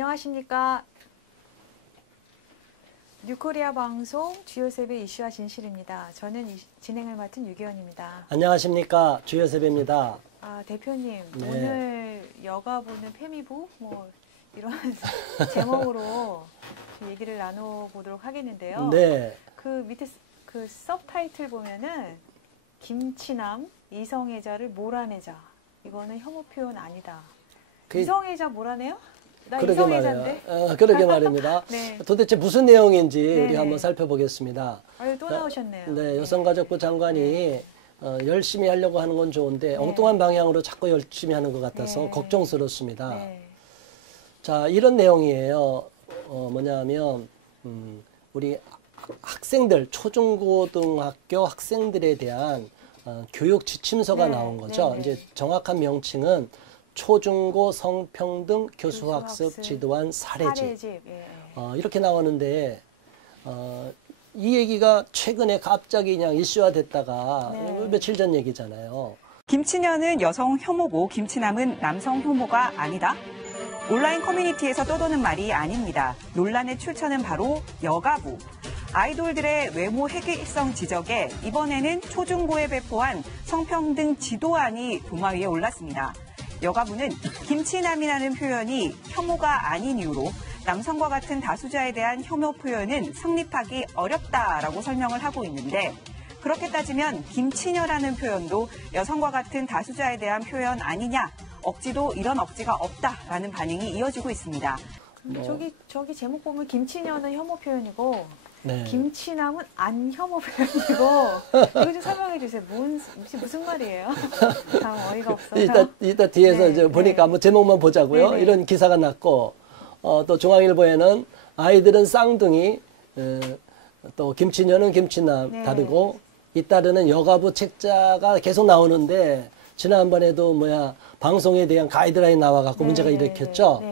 안녕하십니까. 뉴코리아 방송 주요세배 이슈와 진실입니다. 저는 진행을 맡은 유기현입니다. 안녕하십니까. 주요세배입니다. 대표님, 네. 오늘 여가부는 페미부 이런 제목으로 얘기를 나눠보도록 하겠는데요. 네. 그 밑에 그 서브타이틀 보면은 김치남 이성애자를 몰아내자. 이거는 혐오 표현 아니다. 이성애자 몰아내요? 나 이성애자인데? 그러게 말입니다. 네. 도대체 무슨 내용인지 네네. 우리 한번 살펴보겠습니다. 또 나오셨네요. 네, 여성가족부 장관이 열심히 하려고 하는 건 좋은데 엉뚱한 방향으로 자꾸 열심히 하는 것 같아서 걱정스럽습니다. 네. 자, 이런 내용이에요. 뭐냐면 우리 학생들, 초중고등학교 학생들에 대한 교육 지침서가 나온 거죠. 이제 정확한 명칭은 초중고 성평등 교수학습 지도안 사례집. 이렇게 나오는데 이 얘기가 최근에 갑자기 그냥 이슈화 됐다가 며칠 전 얘기잖아요. 김치녀는 여성 혐오고 김치남은 남성 혐오가 아니다. 온라인 커뮤니티에서 떠도는 말이 아닙니다. 논란의 출처는 바로 여가부. 아이돌들의 외모 획일성 지적에 이번에는 초중고에 배포한 성평등 지도안이 도마 위에 올랐습니다. 여가부는 김치남이라는 표현이 혐오가 아닌 이유로 남성과 같은 다수자에 대한 혐오 표현은 성립하기 어렵다라고 설명을 하고 있는데, 그렇게 따지면 김치녀라는 표현도 여성과 같은 다수자에 대한 표현 아니냐, 억지도 이런 억지가 없다라는 반응이 이어지고 있습니다. 저기 제목 보면 김치녀는 혐오 표현이고 네. 김치남은 안 혐오 표현이고 이거 좀 설명해 주세요. 무슨 말이에요? 참 어이가 없어서. 이따 뒤에서 이제 보니까 한번 제목만 보자고요. 이런 기사가 났고 또 중앙일보에는 아이들은 쌍둥이 또 김치녀는 김치남 다르고 잇따르는 여가부 책자가 계속 나오는데 지난번에도 방송에 대한 가이드라인 나와갖고 문제가 일으켰죠.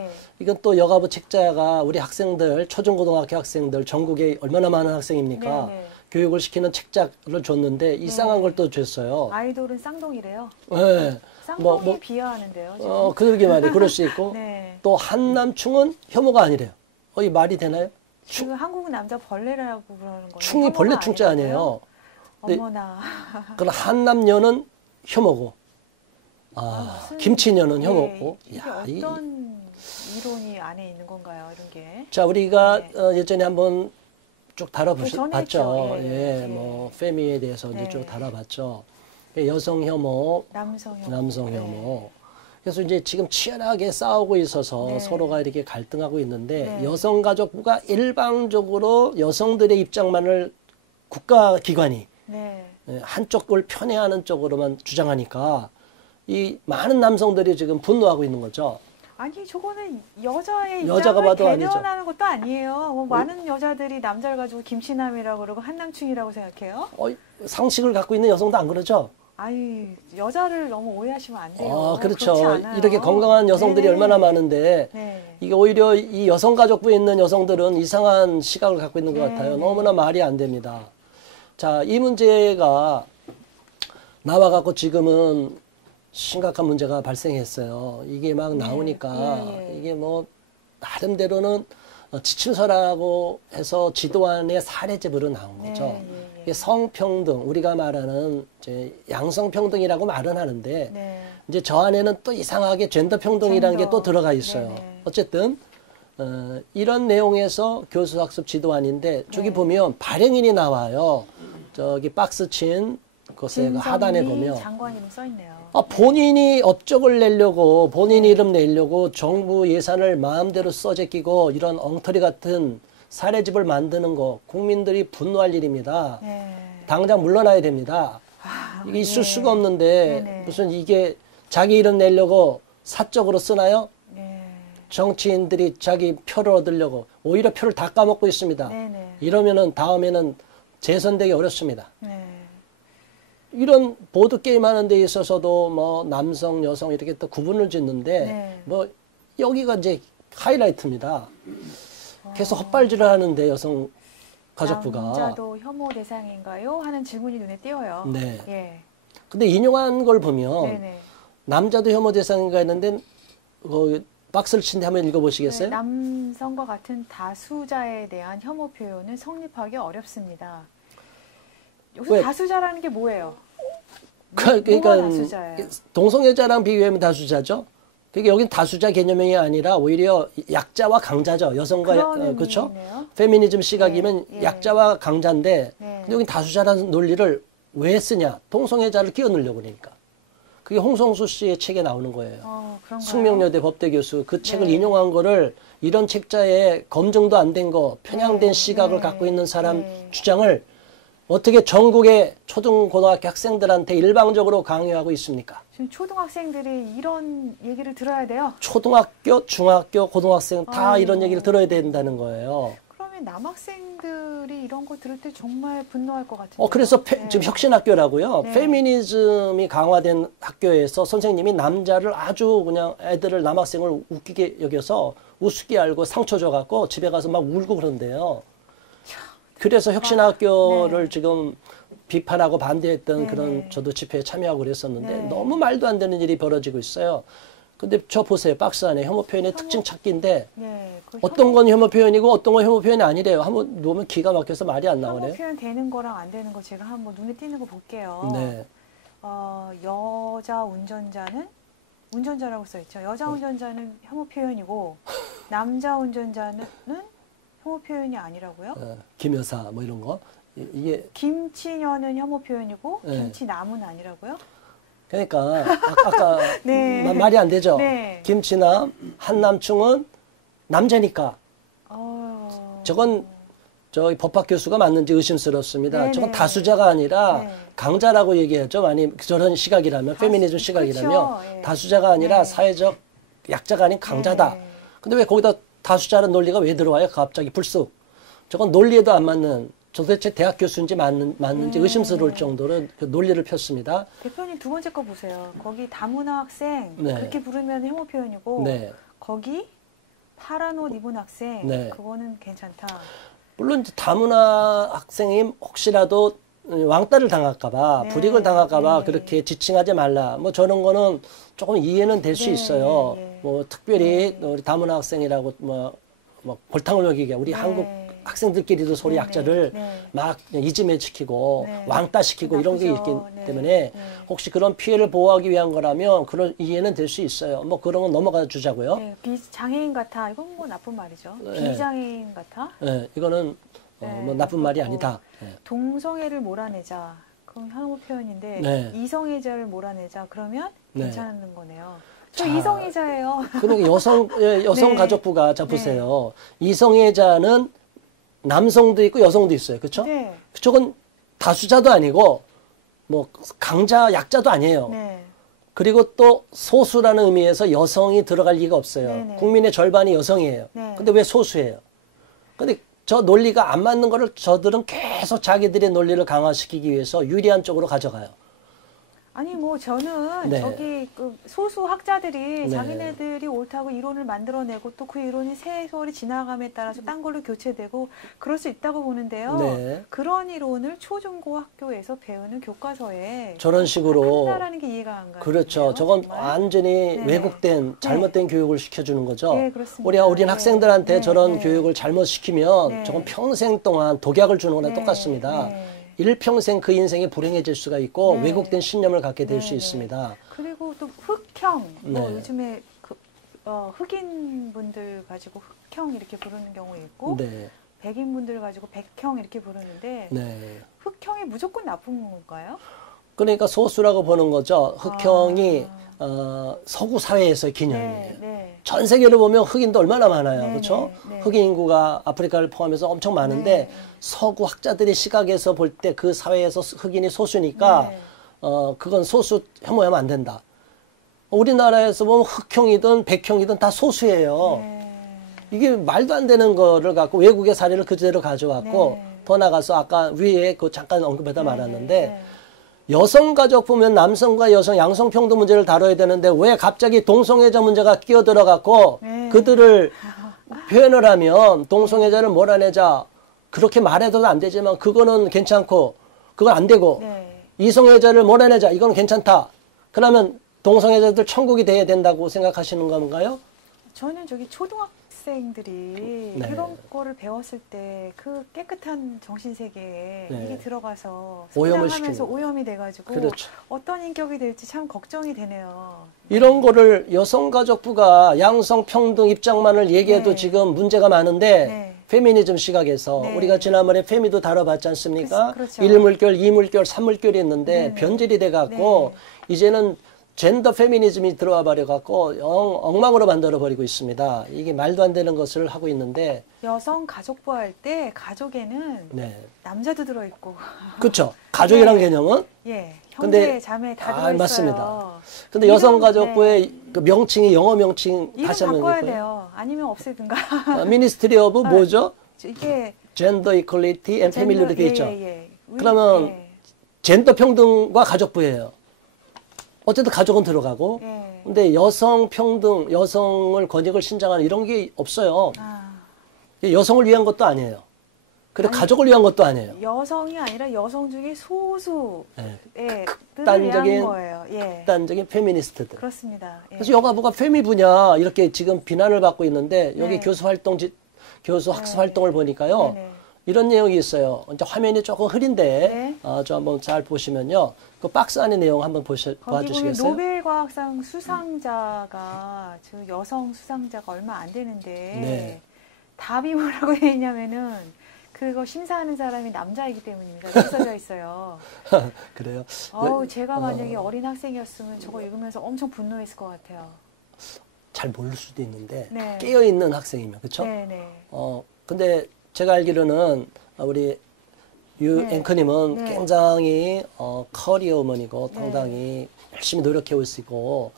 이건 또 여가부 책자가 우리 학생들, 초중고등학교 학생들, 전국에 얼마나 많은 학생입니까? 교육을 시키는 책자를 줬는데 이상한 걸 또 줬어요. 아이돌은 쌍둥이래요. 네. 쌍둥이 비하하는데요. 그러게 말이에요. 그럴 수 있고. 또 한남충은 혐오가 아니래요. 이 말이 되나요? 지금 한국 남자 벌레라고 그러는 거예요. 충이 벌레 충자 아니에요. 어머나. 그럼 한남녀는 혐오고, 김치녀는 혐오고. 이게 어떤 이론이 안에 있는 건가요, 이런 게? 자, 우리가 예전에 한번 쭉 다뤄봤죠. 페미에 대해서 이제 쭉 다뤄봤죠. 여성 혐오, 남성 혐오. 그래서 이제 지금 치열하게 싸우고 있어서 서로가 이렇게 갈등하고 있는데 여성가족부가 일방적으로 여성들의 입장만을 국가기관이 한쪽을 편애하는 쪽으로만 주장하니까 이 많은 남성들이 지금 분노하고 있는 거죠. 아니 저거는 여자의 여자가 입장을 봐도 대변하는 것도 아니에요. 많은 여자들이 남자를 가지고 김치남이라고 그러고 한남충이라고 생각해요? 상식을 갖고 있는 여성도 안 그러죠? 아니 여자를 너무 오해하시면 안 돼요. 그렇죠. 이렇게 건강한 여성들이 얼마나 많은데 이게 오히려 이 여성가족부에 있는 여성들은 이상한 시각을 갖고 있는 것 같아요. 너무나 말이 안 됩니다. 자, 이 문제가 나와갖고 지금은 심각한 문제가 발생했어요. 이게 막 나오니까 이게 나름대로는 지침서라고 해서 지도안의 사례집으로 나온 거죠. 이게 성평등, 우리가 말하는 이제 양성평등이라고 말은 하는데 이제 저 안에는 또 이상하게 젠더평등이라는 게 또 들어가 있어요. 어쨌든 이런 내용에서 교수학습 지도안인데 저기 보면 발행인이 나와요. 저기 박스 친 곳에 하단에 보면 장관 이름 써 있네요. 본인이 업적을 내려고 본인 이름 내려고 정부 예산을 마음대로 써제끼고 이런 엉터리 같은 사례집을 만드는 거 국민들이 분노할 일입니다. 당장 물러나야 됩니다. 이게 있을 수가 없는데 무슨 이게 자기 이름 내려고 사적으로 쓰나요? 정치인들이 자기 표를 얻으려고 오히려 표를 다 까먹고 있습니다. 이러면은 다음에는 재선되기 어렵습니다. 이런 보드게임 하는 데 있어서도 남성, 여성 이렇게 또 구분을 짓는데 여기가 이제 하이라이트입니다. 계속 헛발질을 하는데 여성 가족부가. 남자도 혐오 대상인가요? 하는 질문이 눈에 띄어요. 근데 인용한 걸 보면 남자도 혐오 대상인가 했는데 박스를 친 데 한번 읽어보시겠어요? 네, 남성과 같은 다수자에 대한 혐오 표현은 성립하기 어렵습니다. 여기서 왜? 다수자라는 게 뭐예요? 그러니까 뭐가 다수자예요? 동성애자랑 비교하면 다수자죠. 그러니까 여긴 다수자 개념이 아니라 오히려 약자와 강자죠. 여성과 그렇죠. 페미니즘 시각이면 예. 약자와 강자인데 네. 근데 여긴 다수자라는 논리를 왜 쓰냐? 동성애자를 끼워 넣으려고 그러니까. 그게 홍성수 씨의 책에 나오는 거예요. 그런가요? 숙명여대 법대 교수 그 책을 네. 인용한 거를 이런 책자에 검증도 안 된 거 편향된 네. 시각을 네. 갖고 있는 사람 네. 주장을 어떻게 전국의 초등고등학교 학생들한테 일방적으로 강요하고 있습니까? 지금 초등학생들이 이런 얘기를 들어야 돼요? 초등학교, 중학교, 고등학생 다 아유. 이런 얘기를 들어야 된다는 거예요. 그러면 남학생들이 이런 거 들을 때 정말 분노할 것 같은데. 그래서 네. 지금 혁신학교라고요. 네. 페미니즘이 강화된 학교에서 선생님이 남자를 아주 그냥 애들을 남학생을 웃기게 여겨서 우습게 알고 상처 줘갖고 집에 가서 막 울고 그런대요. 그래서 혁신학교를 네. 지금 비판하고 반대했던 네. 그런 저도 집회에 참여하고 그랬었는데 네. 너무 말도 안 되는 일이 벌어지고 있어요. 근데 저 보세요. 박스 안에 혐오 표현의 특징 찾기인데 네, 그 어떤 건 혐오 표현이고 어떤 건 혐오 표현이 아니래요. 한번 놓으면 기가 막혀서 말이 안 나오네요. 혐오 표현 되는 거랑 안 되는 거 제가 한번 눈에 띄는 거 볼게요. 네. 여자 운전자라고 써 있죠. 여자 운전자는 혐오 표현이고 남자 운전자는 혐오 표현이 아니라고요? 김여사 뭐 이런 거 이게 김치녀는 혐오 표현이고 네. 김치남은 아니라고요? 그러니까 아까 네. 말이 안 되죠. 네. 김치남 한남충은 남자니까 저건 저희 법학 교수가 맞는지 의심스럽습니다. 네네. 저건 다수자가 아니라 네. 강자라고 얘기하죠. 많이 저런 시각이라면 페미니즘 시각이라면 그렇죠. 예. 다수자가 아니라 네. 사회적 약자가 아닌 강자다. 네. 근데 왜 거기다 다수자라는 논리가 왜 들어와요? 갑자기 불쑥. 저건 논리에도 안 맞는 도대체 대학 교수인지 맞는지 의심스러울 정도로 그 논리를 폈습니다. 대표님 두 번째 거 보세요. 거기 다문화 학생 네. 그렇게 부르면 혐오 표현이고 네. 거기 파란 옷 입은 학생 네. 그거는 괜찮다. 물론 이제 다문화 학생이 혹시라도 왕따를 당할까봐 네. 불이익을 당할까봐 네. 그렇게 지칭하지 말라. 뭐 저런 거는 조금 이해는 될 수 네. 있어요. 네. 뭐 특별히 네. 우리 다문화 학생이라고 뭐 골탕을 먹이게 우리 네. 한국 학생들끼리도 소리 네. 약자를 네. 막 이지매시키고 네. 왕따시키고 이런 게 있기 나쁘죠. 네. 때문에 네. 혹시 그런 피해를 보호하기 위한 거라면 그런 이해는 될 수 있어요. 뭐 그런 건 넘어가 주자고요. 네, 비장애인 같아. 이건 뭐 나쁜 말이죠. 네. 비장애인 같아. 네, 이거는 네, 뭐 나쁜 말이 그렇고 아니다. 네. 동성애를 몰아내자. 그럼 혐오 표현인데 네. 이성애자를 몰아내자. 그러면 네. 괜찮은 거네요. 저 자, 이성애자예요. 그러니까 여성가족부가 자 네. 보세요. 이성애자는 남성도 있고 여성도 있어요. 그렇죠? 네. 저건 다수자도 아니고 뭐 강자 약자도 아니에요. 네. 그리고 또 소수라는 의미에서 여성이 들어갈 리가 없어요. 네네. 국민의 절반이 여성이에요. 네. 근데 왜 소수예요? 근데 저 논리가 안 맞는 거를 저들은 계속 자기들의 논리를 강화시키기 위해서 유리한 쪽으로 가져가요. 아니 뭐 저는 네. 저기 그 소수 학자들이 네. 자기네들이 옳다고 이론을 만들어내고 또 그 이론이 세월이 지나감에 따라서 딴 걸로 교체되고 그럴 수 있다고 보는데요. 네. 그런 이론을 초중고 학교에서 배우는 교과서에 저런 식으로 한다라는 게 이해가 안 가요. 그렇죠. 저건 완전히 네. 왜곡된 잘못된 교육을 시켜주는 거죠. 네, 그렇습니다. 우리 어린 네. 학생들한테 네, 저런 네. 교육을 잘못 시키면 네. 저건 평생 동안 독약을 주는 거나 네, 똑같습니다. 네. 일평생 그 인생이 불행해질 수가 있고 네. 왜곡된 신념을 갖게 될 네, 수 네. 있습니다. 그리고 또 흑형, 뭐 네. 요즘에 흑인 분들 가지고 흑형 이렇게 부르는 경우 있고 네. 백인 분들 가지고 백형 이렇게 부르는데 네. 흑형이 무조건 나쁜 건가요? 그러니까 소수라고 보는 거죠. 흑형이 서구 사회에서의 네, 기념이에요. 네. 전 세계로 보면 흑인도 얼마나 많아요. 네, 그렇죠? 네, 네. 흑인 인구가 아프리카를 포함해서 엄청 많은데 네. 서구 학자들의 시각에서 볼 때 그 사회에서 흑인이 소수니까 네. 그건 소수 혐오하면 안 된다. 우리나라에서 보면 흑형이든 백형이든 다 소수예요. 네. 이게 말도 안 되는 거를 갖고 외국의 사례를 그대로 가져왔고 네. 더 나가서 아까 위에 그 잠깐 언급하다 말았는데 네. 여성 가족 보면 남성과 여성 양성평등 문제를 다뤄야 되는데 왜 갑자기 동성애자 문제가 끼어들어 갖고 네. 그들을 표현을 하면 동성애자를 몰아내자 그렇게 말해도 안 되지만 그거는 괜찮고 그건 안 되고 네. 이성애자를 몰아내자 이건 괜찮다. 그러면 동성애자들 천국이 돼야 된다고 생각하시는 건가요? 저는 저기 초등학생들이 네. 그런 거를 배웠을 때 그 깨끗한 정신세계에 네. 이게 들어가서 오염을 성장하면서 시키는. 오염이 돼가지고 그렇죠. 어떤 인격이 될지 참 걱정이 되네요. 이런 거를 여성가족부가 양성평등 입장만을 얘기해도 네. 지금 문제가 많은데 네. 페미니즘 시각에서 네. 우리가 지난번에 페미도 다뤄봤지 않습니까? 그렇죠. 1물결, 2물결, 3물결이 있는데 네. 변질이 돼갖고 네. 이제는 젠더 페미니즘이 들어와 버려갖고 엉망으로 만들어버리고 있습니다. 이게 말도 안 되는 것을 하고 있는데 여성 가족부 할 때 가족에는 네. 남자도 들어있고 그렇죠. 가족이란 네. 개념은 예, 근데- 형제, 자매 다 들어있어요. 맞습니다. 근데 여성가족부의 그 명칭이 영어 명칭 이름 다시 한번 바꿔야 읽을까요? 돼요. 아니면 없애든가. 미니스트리 오브 뭐죠? 이게 젠더 이퀄리티 앤 패밀리로 되어 있죠. 우리- 그러면 예, 젠더 평등과 가족부예요. 어쨌든 가족은 들어가고 예. 근데 여성 평등, 여성을 권익을 신장하는 이런 게 없어요. 아, 여성을 위한 것도 아니에요. 그리고 가족을 위한 것도 아니에요. 여성이 아니라 여성 중에 소수의 네. 들을 위한 극단적인- 거예요. 예. 극단적인 페미니스트들. 그렇습니다. 예. 그래서 여가부가 페미 분야 이렇게 지금 비난을 받고 있는데 여기 네. 교수 학습 활동을 보니까요. 네네. 이런 내용이 있어요. 이제 화면이 조금 흐린데 네. 저 한번 잘 보시면요. 그 박스 안의 내용 한번 거기 보면 봐주시겠어요? 노벨 과학상 수상자가 저 여성 수상자가 얼마 안 되는데 네. 답이 뭐라고 돼 있냐면은 그거 심사하는 사람이 남자이기 때문입니다. 이렇게 써져 있어요. 그래요. 어우, 제가 만약에 어린 학생이었으면 저거 읽으면서 엄청 분노했을 것 같아요. 잘 모를 수도 있는데 네. 깨어 있는 학생이면 그렇죠? 네네. 근데 제가 알기로는 우리 유 네. 앵커님은 네. 굉장히 커리어 우먼이고 네. 상당히 열심히 노력해 오시고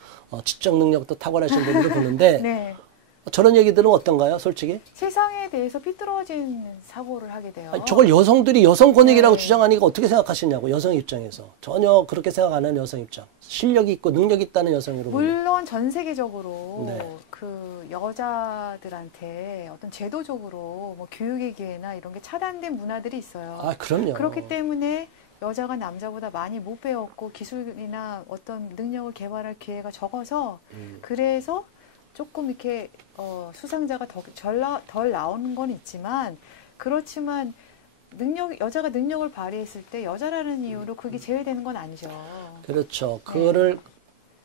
지적 능력도 탁월하신 분도 보는데 네. 저런 얘기들은 어떤가요, 솔직히? 세상에 대해서 삐뚤어진 사고를 하게 돼요. 아니, 저걸 여성들이 여성 권익이라고 네. 주장하니까 어떻게 생각하시냐고, 여성 입장에서. 전혀 그렇게 생각 안 하는 여성 입장. 실력이 있고 능력이 있다는 여성으로 보면. 물론 전 세계적으로 네. 그 여자들한테 어떤 제도적으로 뭐 교육의 기회나 이런 게 차단된 문화들이 있어요. 아, 그럼요. 그렇기 때문에 여자가 남자보다 많이 못 배웠고 기술이나 어떤 능력을 개발할 기회가 적어서 그래서 조금 이렇게 수상자가 덜 나오는 건 있지만 그렇지만 여자가 능력을 발휘했을 때 여자라는 이유로 그게 제외되는 건 아니죠. 그렇죠. 그거를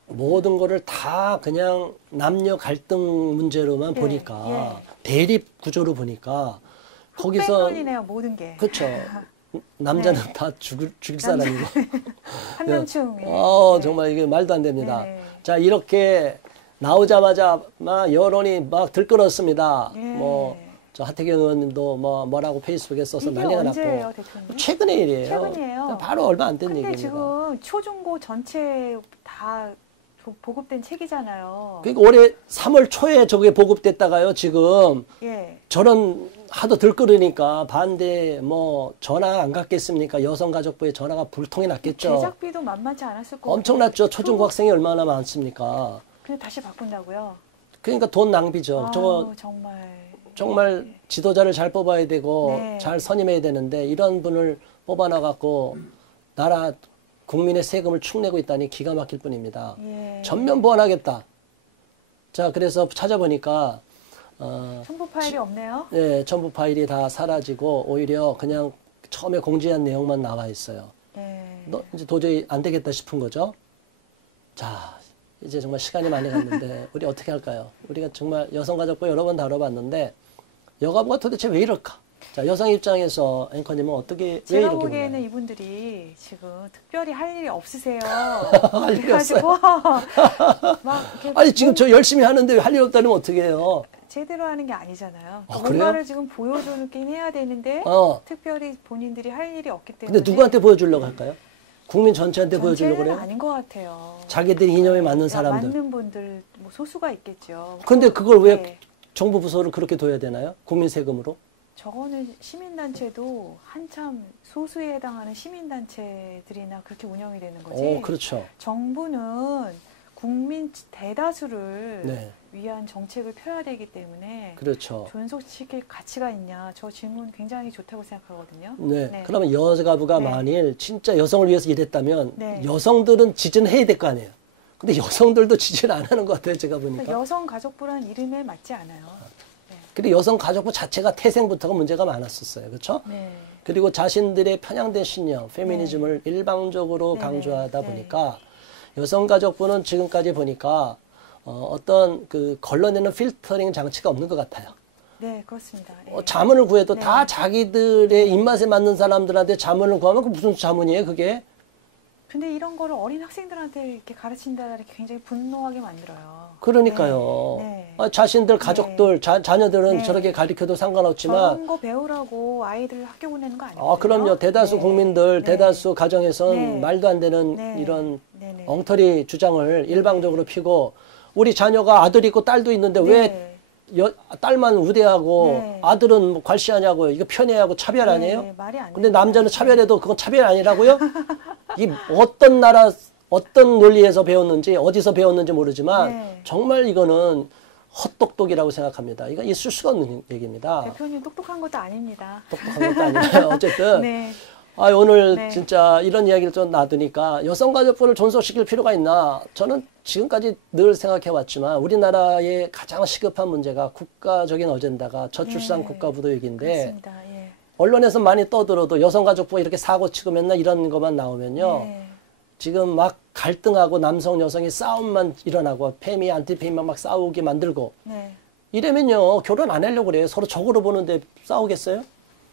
모든 거를 다 그냥 남녀 갈등 문제로만 예, 보니까 대립 구조로 보니까 거기서 흑백론이네요, 모든 게. 그렇죠. 남자는 네. 다 죽일 사람이고. 한명충. 정말 이게 말도 안 됩니다. 네. 자, 이렇게 나오자마자 막 여론이 막 들끓었습니다. 예. 저 하태경 의원님도 뭐라고 페이스북에 써서 이게 난리가 언제예요, 났고. 대표님? 최근의 일이에요. 최근이에요. 바로 얼마 안 된 근데 얘기입니다. 지금 초중고 전체 다 보급된 책이잖아요. 그러니까 올해 3월 초에 저게 보급됐다가요. 지금 예. 저런 하도 들끓으니까 반대 전화 안 갔겠습니까? 여성가족부에 전화가 불통이 났겠죠. 제작비도 만만치 않았을 거고. 엄청났죠. 초중고 학생이 얼마나 많습니까? 근데 다시 바꾼다고요? 그러니까 돈 낭비죠. 아유, 저거 정말 지도자를 잘 뽑아야 되고 네. 잘 선임해야 되는데 이런 분을 뽑아놔갖고 나라 국민의 세금을 축내고 있다니 기가 막힐 뿐입니다. 예. 전면 보완하겠다. 자, 그래서 찾아보니까 첨부 파일이 없네요. 첨부 파일이 다 사라지고 오히려 그냥 처음에 공지한 내용만 나와 있어요. 예. 이제 도저히 안 되겠다 싶은 거죠. 자, 이제 정말 시간이 많이 갔는데 우리 어떻게 할까요? 우리가 정말 여성가족부 여러 번 다뤄봤는데 여가부가 도대체 왜 이럴까? 자, 여성 입장에서 앵커님은 어떻게 왜 제가 이렇게 보기에는 보나요? 이분들이 지금 특별히 할 일이 없으세요. 할 일이 그래가지고 막 이렇게 아니 지금 저 열심히 하는데 왜 할 일 없다면 어떻게 해요? 제대로 하는 게 아니잖아요. 그래요? 뭔가를 지금 보여주긴 해야 되는데 특별히 본인들이 할 일이 없기 때문에. 근데 누구한테 보여주려고 할까요? 국민 전체한테 보여주려고 전체는 그래요? 아닌 것 같아요. 자기들이 이념에 맞는 사람들. 맞는 분들 뭐 소수가 있겠죠. 근데 그걸 왜 네. 정부 부서를 그렇게 둬야 되나요? 국민 세금으로? 저거는 시민단체도 한참 소수에 해당하는 시민단체들이나 그렇게 운영이 되는 거지. 그렇죠. 정부는 국민 대다수를 네. 위한 정책을 펴야 되기 때문에 그렇죠. 존속시킬 가치가 있냐. 저 질문 굉장히 좋다고 생각하거든요. 네. 네. 그러면 여가부가 네. 만일 진짜 여성을 위해서 일했다면 네. 여성들은 지지는 해야 될 거 아니에요. 근데 여성들도 지지를 안 하는 것 같아요. 제가 보니까. 여성가족부라는 이름에 맞지 않아요. 네. 그리고 여성가족부 자체가 태생부터가 문제가 많았었어요. 그렇죠? 네. 그리고 자신들의 편향된 신념, 페미니즘을 일방적으로 강조하다 보니까 여성가족부는 지금까지 보니까 어떤 그 걸러내는 필터링 장치가 없는 것 같아요. 네, 그렇습니다. 자문을 구해도 다 자기들의 입맛에 맞는 사람들한테 자문을 구하면 그 무슨 자문이에요, 그게? 근데 이런 거를 어린 학생들한테 이렇게 가르친다는 게 굉장히 분노하게 만들어요. 그러니까요. 네. 자신들 가족들, 자녀들은 저렇게 가르쳐도 상관없지만 저런 거 배우라고 아이들 학교 보내는 거 아니에요? 그럼요. 대다수 국민들, 대다수 가정에선 말도 안 되는 이런 엉터리 주장을 일방적으로 피고 우리 자녀가 아들이 있고 딸도 있는데 왜 딸만 우대하고 아들은 뭐 괄시하냐고요. 이거 편애하고 차별 아니에요? 말이 안 근데 남자는 차별해도 그건 차별 아니라고요? 이 어떤 나라, 어떤 논리에서 배웠는지, 어디서 배웠는지 모르지만 정말 이거는 헛똑똑이라고 생각합니다. 이건 있을 수가 없는 얘기입니다. 대표님 똑똑한 것도 아닙니다. 똑똑한 것도 아니에요. 어쨌든 오늘 진짜 이런 이야기를 좀 놔두니까 여성가족부를 존속시킬 필요가 있나? 저는 지금까지 늘 생각해왔지만 우리나라의 가장 시급한 문제가 국가적인 어젠다가 저출산 국가부도육인데 그렇습니다. 언론에서 많이 떠들어도 여성가족부가 이렇게 사고치고 맨날 이런 것만 나오면요. 지금 막 갈등하고 남성 여성이 싸움만 일어나고 페미 안티페미만 막 싸우게 만들고 이러면요 결혼 안 하려고 그래요. 서로 적으로 보는데 싸우겠어요?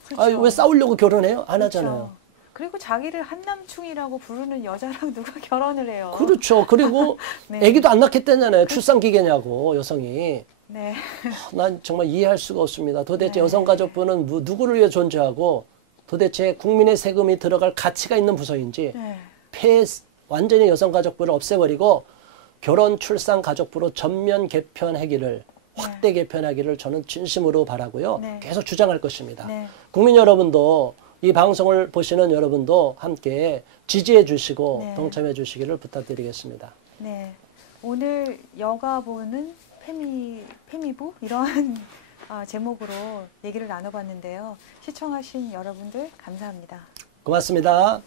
그렇죠. 왜 싸우려고 결혼해요? 안 하잖아요. 그리고 자기를 한남충이라고 부르는 여자랑 누가 결혼을 해요? 그렇죠. 그리고 아기도 안 낳겠다잖아요. 출산기계냐고 여성이. 난 정말 이해할 수가 없습니다. 도대체 여성가족부는 누구를 위해 존재하고 도대체 국민의 세금이 들어갈 가치가 있는 부서인지 완전히 여성가족부를 없애버리고 결혼 출산 가족부로 전면 개편하기를 확대 개편하기를 저는 진심으로 바라고요. 계속 주장할 것입니다. 국민 여러분도 이 방송을 보시는 여러분도 함께 지지해 주시고 동참해 주시기를 부탁드리겠습니다. 오늘 여가부는 페미부 이런 제목으로 얘기를 나눠봤는데요. 시청하신 여러분들 감사합니다. 고맙습니다.